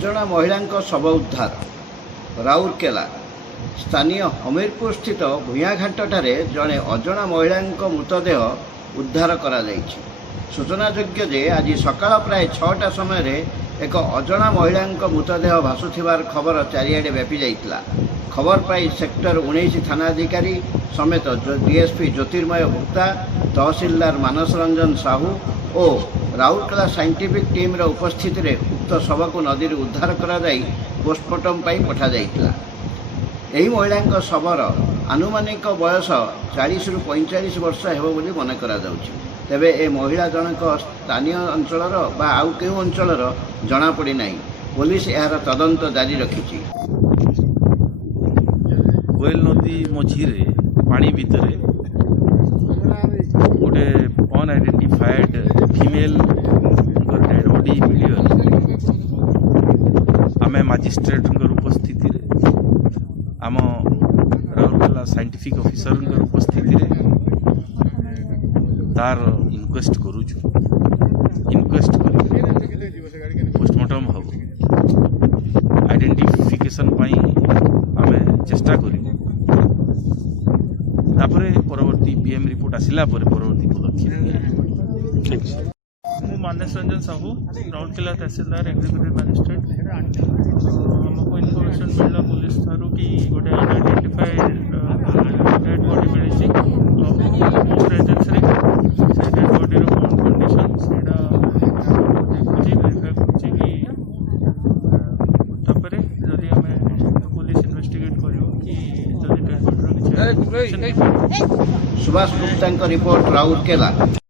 अजणा महिला शव उद्धार राउरकेला स्थानीय हमीरपुर स्थित भूयाघाटଠାରେ जड़े अजणा महिला मृतदेह उद्धार करा जायछि। सूचनायोग्य जे आज सकाळ प्राय 6टा समय एक अजणा महिला मृतदेह भासुथिबार खबर चारिआडे व्यापी जाइतिला। खबर पाई सेक्टर 19 थानाधिकारी समेत डीएसपी ज्योतिर्मय गुप्ता, तहसीलदार मानस रंजन साहू और राउरकेला साइंटिफिक टीम उपस्थित रे उक्त शव को नदी उद्धार करा जाई पोस्टमार्टम पाई पठा जाइतिला। एही महिला शवर आनुमानिक बयस 40 रु 45 वर्ष हेबो बोली मन करा जाउछि। तेबे ए महिला जनक स्थानीय अंचलर बा आउ केउ अंचलर जना पड़ी नाही। पुलिस यार तदंत जारी रखिछि। कोयल नदी मझीरे पानी भितरे गोटे अनआइडेंटिफाइड फीमेल डेड बॉडी मिलिगल। आमे मजिस्ट्रेट उपस्थिति आम राउरकेला साइंटिफिक ऑफिसर उपस्थिति तार इनक्वेस्ट करूछु। इनक्वेस्ट पोस्टमार्टम हम आइडेंटिफिकेशन आमे चेष्टा करूँ। परवर्ती पीएम रिपोर्ट आसिला परवर्ती पदक्षेप। मानस रंजन साहू राउरकेला तहसीलदार एग्जीक्यूटिव मैजिस्ट्रेट। हमको इनफॉरमेशन मिलला पुलिस थारू कि गोटे अनआइडेंटिफाइड डेड बॉडी मिली प्रेजेंस रे से डेड बॉडी रो कंडीशन सेडा देखुची वेरीफाई करछि कि तापरे जदी हमें पुलिस इन्वेस्टिगेट करियो कि जदी डेड बॉडी रो किछि। सुभाष गुप्ता रिपोर्ट राउरकेला।